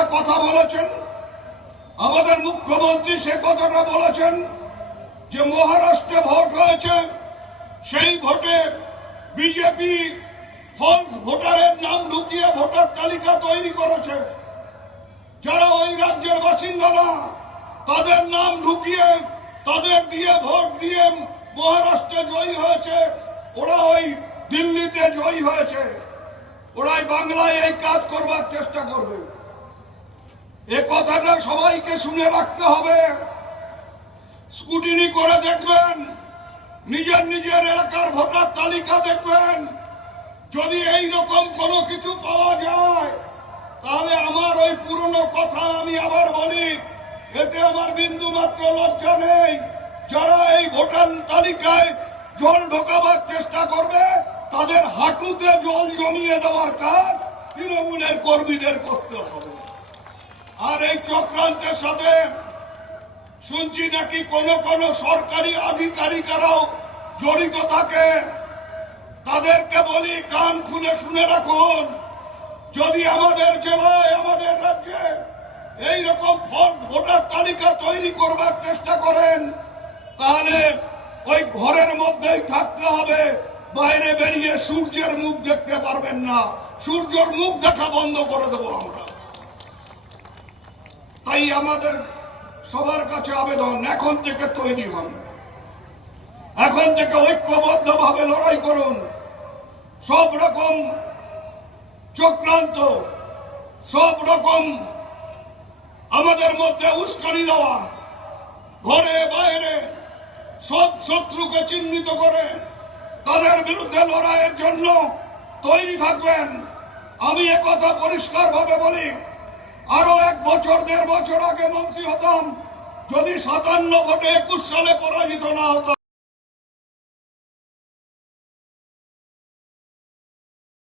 একটা কথা বলেছেন। আমাদের মুখ্যমন্ত্রী সে কথাটা বলেছেন যে মহারাষ্ট্রে ভোট হয়েছে, সেই ভোটে বিজেপি ফলস ভোটারের নাম ঢুকিয়ে ভোটার তালিকা তৈরি করেছে। যারা ওই রাজ্যের বাসিন্দা না তাদের নাম ঢুকিয়ে তাদের দিয়ে ভোট দিয়ে মহারাষ্ট্রে জয়ী হয়েছে, ওরা ওই দিল্লিতে জয়ী হয়েছে। ওরাই বাংলায় এই কাজ করবার চেষ্টা করবে। এ কথাটা সবাইকে শুনে রাখতে হবে। স্কুটিনি করে দেখবেন, নিজের নিজের এলাকার ভোটার তালিকা দেখবেন। যদি এই রকম কোনো কিছু পাওয়া যায়, তাহলে আমার ওই পুরনো কথা আমি আবার বলি। এতে আমার বিন্দু মাত্র লজ্জা নেই। যারা এই ভোটার তালিকায় জল ঢোকাবার চেষ্টা করবে, তাদের হাঁটুতে জল জমিয়ে দেওয়ার কাজ তৃণমূলের কর্মীদের করতে হবে। আর এই চক্রান্তের সাথে শুনছি নাকি কোন কোন সরকারি আধিকারিকেরাও জড়িত থাকে। তাদেরকে বলি, কান খুলে শুনে রাখুন। যদি আমাদের জেলায়, আমাদের রাজ্যে এই রকম ফল ভোটার তালিকা তৈরি করবার চেষ্টা করেন, তাহলে ওই ঘরের মধ্যেই থাকতে হবে। বাইরে বেরিয়ে সূর্যের মুখ দেখতে পারবেন না। সূর্যের মুখ দেখা বন্ধ করে দেবো আমরা। তাই আমাদের সবার কাছে আবেদন, এখন থেকে তৈরি হন। এখন থেকে ঐক্যবদ্ধ ভাবে লড়াই করুন। সব রকম চক্রান্ত, সব রকম আমাদের মধ্যে উস্কানি দেওয়া, ঘরে বাইরে সব শত্রুকে চিহ্নিত করে তাদের বিরুদ্ধে লড়াইয়ের জন্য তৈরি থাকবেন। আমি একথা পরিষ্কার ভাবে বলি আরও এক বছর, দেড় বছর আগে মন্ত্রী হতাম। যদি সাতান্ন ভোটে একুশ সালে পরাজিত না হতাম